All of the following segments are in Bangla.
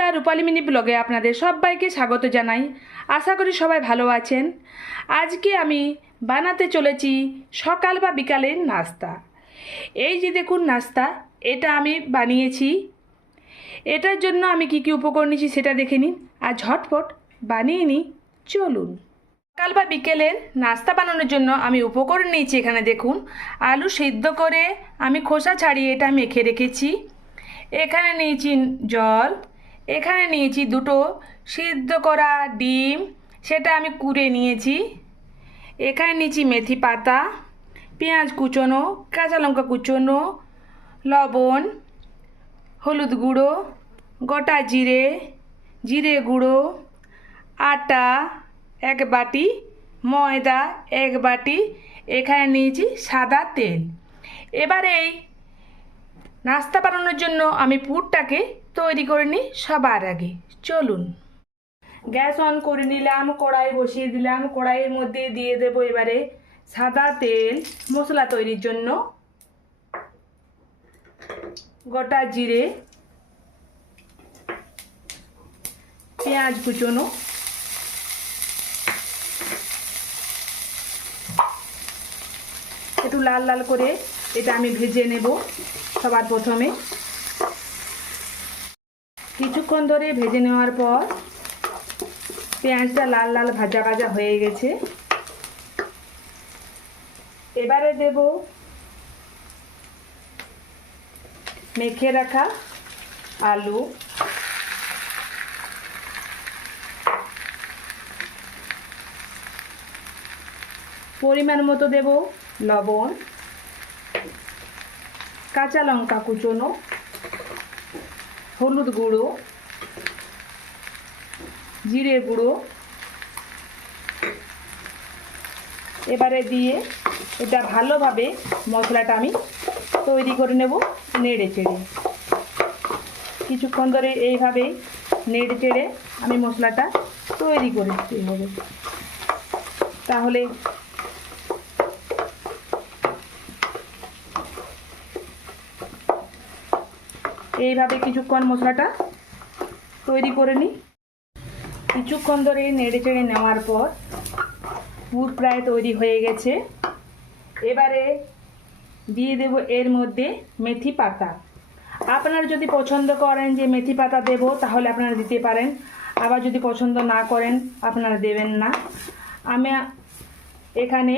নমস্কার, রূপালী মিনি ব্লগে আপনাদের সবাইকে স্বাগত জানাই। আশা করি সবাই ভালো আছেন। আজকে আমি বানাতে চলেছি সকাল বা বিকালের নাস্তা। এই যে দেখুন নাস্তা, এটা আমি বানিয়েছি। এটার জন্য আমি কি কি উপকরণ নিয়েছি সেটা দেখে নিন। আর ঝটপট বানিয়ে নিই, চলুন। সকাল বা বিকেলের নাস্তা বানানোর জন্য আমি উপকরণ নিয়েছি এখানে দেখুন। আলু সিদ্ধ করে আমি খোসা ছাড়িয়ে এটা মেখে রেখেছি। এখানে নিয়েছি জল এখানে নিয়েছি দুটো সিদ্ধ করা ডিম, সেটা আমি কুড়ে নিয়েছি। এখানে নিয়েছি মেথি পাতা, পেঁয়াজ কুচোনো, কাঁচা লঙ্কা কুচোনো, লবণ, হলুদ গুঁড়ো, গোটা জিরে জিরে গুঁড়ো, আটা এক বাটি, ময়দা এক বাটি, এখানে নিয়েছি সাদা তেল। এবার এই নাস্তা বানানোর জন্য আমি পুরটাকে তৈরি করে নিই সবার আগে। চলুন। গ্যাস অন করে নিলাম, কড়াই বসিয়ে দিলাম, কড়াইয়ের মধ্যে দিয়ে দেব এবারে সাদা তেল, মশলা তৈরির জন্য। গোটা জিরে, পেঁয়াজ কুচোনো। একটু লাল লাল করে এটা আমি ভেজে নেব সবার প্রথমে। কিছুক্ষণ ধরে ভেজে নেওয়ার পর পেঁয়াজটা লাল লাল ভাজা ভাজা হয়ে গেছে। এবারে দেব মেখে রাখা আলু। পরিমাণ মতো দেব লবণ, কাঁচা লঙ্কা কুচোনো হলুদ গুঁড়ো, জিরে গুঁড়ো, এবারে দিয়ে এটা ভালোভাবে মশলাটা আমি তৈরি করে নেব নেড়ে চেড়ে। কিছুক্ষণ ধরে এইভাবে নেড়ে চেড়ে আমি মশলাটা তৈরি করে হবে। তাহলে এইভাবে কিছুক্ষণ মশলাটা তৈরি করে নিই। কিছুক্ষণ ধরে নেড়ে চেড়ে নেওয়ার পর পুর প্রায় তৈরি হয়ে গেছে। এবারে দিয়ে দেব এর মধ্যে মেথি পাতা। আপনারা যদি পছন্দ করেন যে মেথি পাতা দেব, তাহলে আপনারা দিতে পারেন। আবার যদি পছন্দ না করেন, আপনারা দেবেন না। আমি এখানে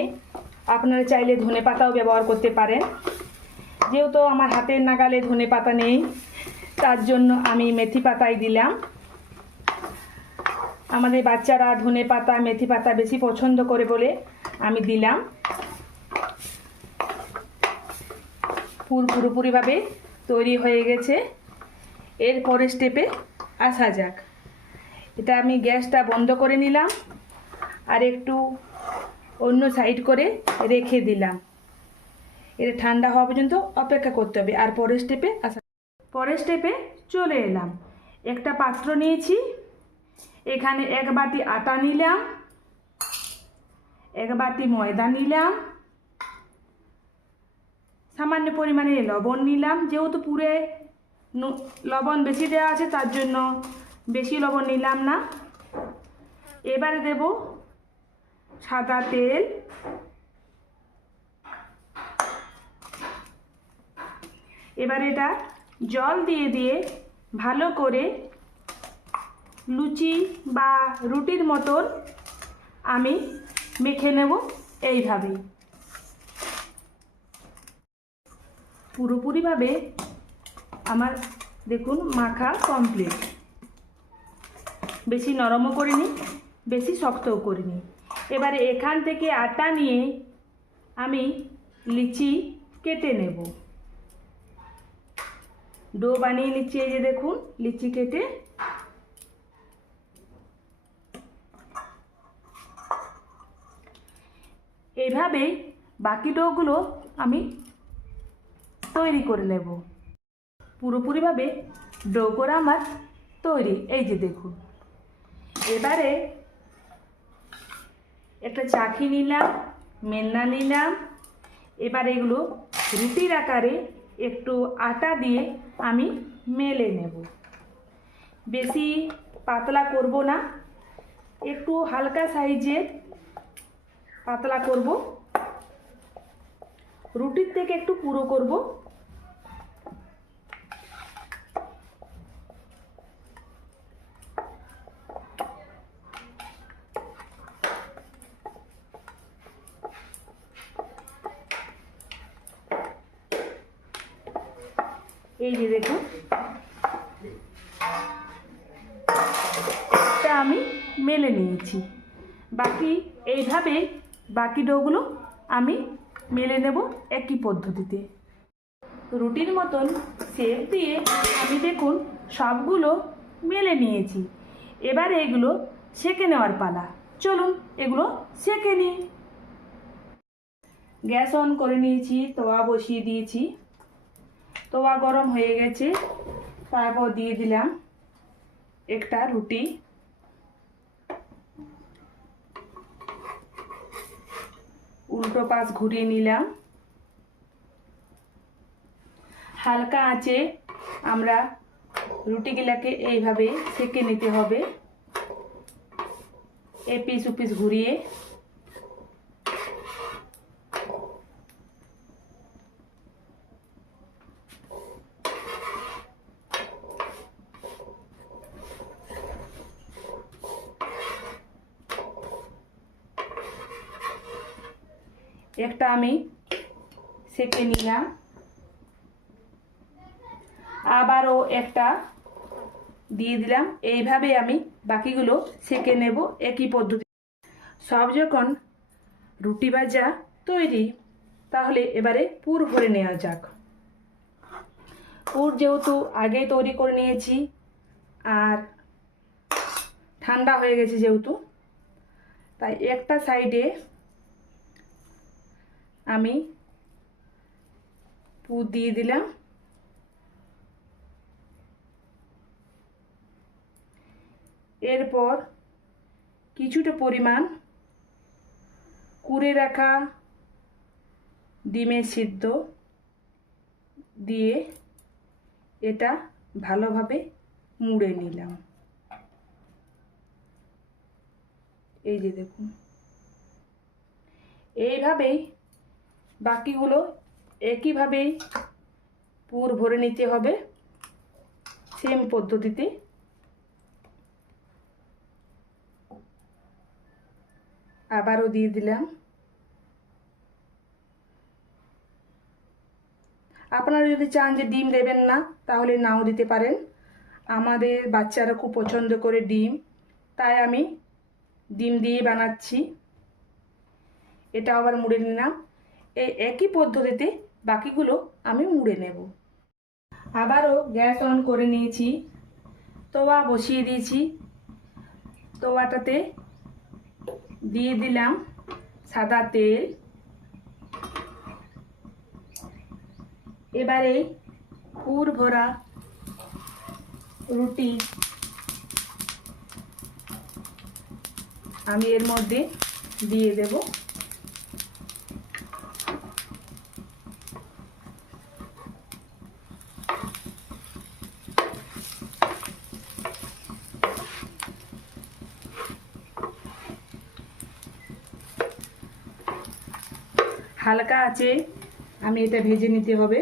আপনারা চাইলে ধনে পাতাও ব্যবহার করতে পারেন। যেহেতু আমার হাতের নাগালে ধনে পাতা নেই তার জন্য আমি মেথি পাতাই দিলাম। আমাদের বাচ্চারা ধনে পাতা, মেথি পাতা বেশি পছন্দ করে বলে আমি দিলাম। ফুল পুরোপুরিভাবে তৈরি হয়ে গেছে। এর পরের স্টেপে আসা যাক। এটা আমি গ্যাসটা বন্ধ করে নিলাম আর একটু অন্য সাইড করে রেখে দিলাম। এটা ঠান্ডা হওয়া পর্যন্ত অপেক্ষা করতে হবে আর পরের স্টেপে আসা পরের স্টেপে চলে এলাম। একটা পাত্র নিয়েছি। এখানে এক বাটি আটা নিলাম। এক বাটি ময়দা নিলাম। সামান্য পরিমাণে লবণ নিলাম। যেহেতু পুরে লবণ বেশি দেওয়া আছে, তার জন্য বেশি লবণ নিলাম না। এবারে দেব সাদা তেল। এবার এটা জল দিয়ে দিয়ে ভালো করে লুচি বা রুটির মতন আমি মেখে নেব এইভাবে পুরোপুরিভাবে আমার দেখুন মাখা কমপ্লিট বেশি নরমও করিনি, বেশি শক্তও করিনি। এবারে এখান থেকে আটা নিয়ে আমি লিচি কেটে নেব। ডো বানিয়ে নিচ্ছি এই যে দেখুন, লিচি কেটে। এইভাবেই বাকি ডোগুলো আমি তৈরি করে নেব। পুরোপুরিভাবে ডো করা আমার তৈরি, এই যে দেখুন। এবারে একটা চাকি নিলাম মেন্না নিলাম। এবার এগুলো রুটির আকারে একটু আটা দিয়ে আমি মেলে নেব। বেশি পাতলা করব না। একটু হালকা সাইজের পাতলা করব। রুটির থেকে একটু পুরো করব। এই যে দেখুন। এটা আমি মেলে নিয়েছি। বাকি এইভাবে বাকি ডোগুলো আমি মেলে নেব একই পদ্ধতিতে। রুটির মতন শেপ দিয়ে আমি দেখুন সবগুলো মেলে নিয়েছি। এবার এগুলো সেঁকে নেওয়ার পালা। চলুন এগুলো সেঁকে নিই। গ্যাস অন করে নিয়েছি, তোয়া বসিয়ে দিয়েছি। তোয়া গরম হয়ে গেছে, তারপর দিয়ে দিলাম একটা রুটি। উল্টো পাশ ঘুরিয়ে নিলাম। হালকা আঁচে আমরা রুটিগুলাকে এইভাবে সেঁকে নিতে হবে। এপিস উপিস ঘুরিয়ে একটা আমি সেঁকে নিলাম। আবারও একটা দিয়ে দিলাম। এইভাবে আমি বাকিগুলো সেঁকে নেব একই পদ্ধতি। সব যখন রুটি ভাজা তৈরি, তাহলে এবারে পুর ভরে নেওয়া যাক। পুর যেহেতু আগে তৈরি করে নিয়েছি, আর ঠান্ডা হয়ে গেছে যেহেতু, তাই একটা সাইডে আমি পুর দিয়ে দিলাম। এরপর কিছুটা পরিমাণ কুড়ে রাখা ডিমের সিদ্ধ দিয়ে এটা ভালোভাবে মুড়ে নিলাম। এই যে দেখুন। এইভাবেই বাকিগুলো একইভাবেই পুর ভরে নিতে হবে। সেম পদ্ধতিতে। আবারও দিয়ে দিলাম। আপনারা যদি চান যে ডিম দেবেন না, তাহলে নাও দিতে পারেন। আমাদের বাচ্চারা খুব পছন্দ করে ডিম, তাই আমি ডিম দিয়ে বানাচ্ছি। এটা আবার মুড়ে নিলাম। এই একই পদ্ধতিতে বাকিগুলো আমি মুড়ে নেব। আবারও গ্যাস অন করে নিয়েছি। তোয়া বসিয়ে দিয়েছি। তোয়াটাতে দিয়ে দিলাম সাদা তেল। এবারে পুর ভরা রুটি আমি এর মধ্যে দিয়ে দেব। হালকা আছে। আমি এটা ভেজে নিতে হবে।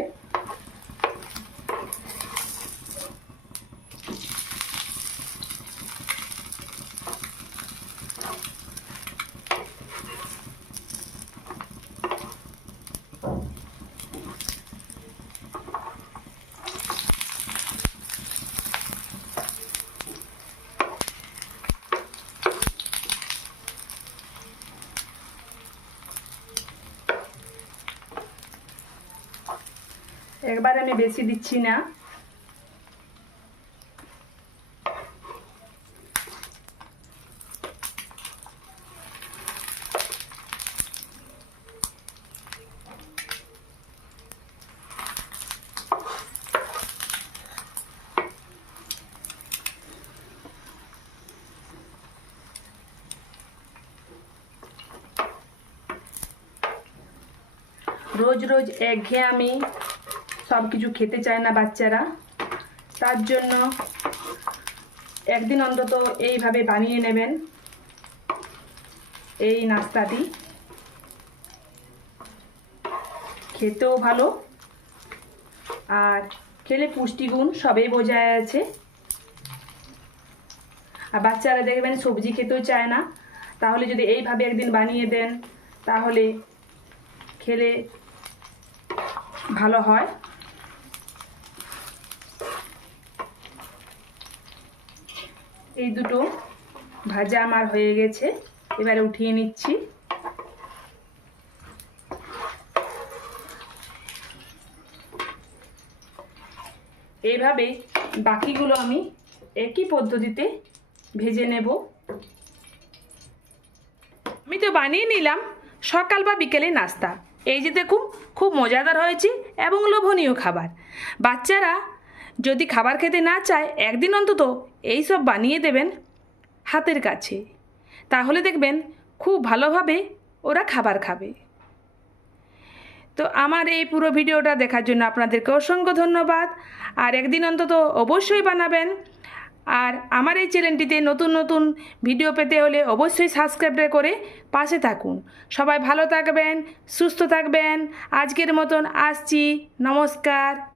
একবার আমি বেশি দিচ্ছি না। রোজ রোজ একঘেয়ে আমি সব কিছু খেতে চায় না বাচ্চারা। তার জন্য একদিন অন্তত এইভাবে বানিয়ে নেবেন এই নাস্তাটি। খেতেও ভালো। আর খেলে পুষ্টিগুণ সবই বোঝা আছে। আর বাচ্চারা দেখবেন সবজি খেতেও চায় না। তাহলে যদি এইভাবে একদিন বানিয়ে দেন, তাহলে খেলে ভালো হয়। এই দুটো ভাজা আমার হয়ে গেছে। এবারে উঠিয়ে নিচ্ছি। এইভাবে বাকিগুলো আমি একই পদ্ধতিতে ভেজে নেব। আমি তো বানিয়ে নিলাম সকাল বা বিকেলে নাস্তা। এই যে দেখুন, খুব মজাদার হয়েছে এবং লোভনীয় খাবার। বাচ্চারা যদি খাবার খেতে না চায়, একদিন অন্তত এই সব বানিয়ে দেবেন হাতের কাছে। তাহলে দেখবেন খুব ভালোভাবে ওরা খাবার খাবে। তো আমার এই পুরো ভিডিওটা দেখার জন্য আপনাদেরকে অসংখ্য ধন্যবাদ। আর একদিন অন্তত অবশ্যই বানাবেন। আর আমার এই চ্যানেলটিতে নতুন নতুন ভিডিও পেতে হলে অবশ্যই সাবস্ক্রাইব করে পাশে থাকুন। সবাই ভালো থাকবেন, সুস্থ থাকবেন। আজকের মতন আসছি। নমস্কার।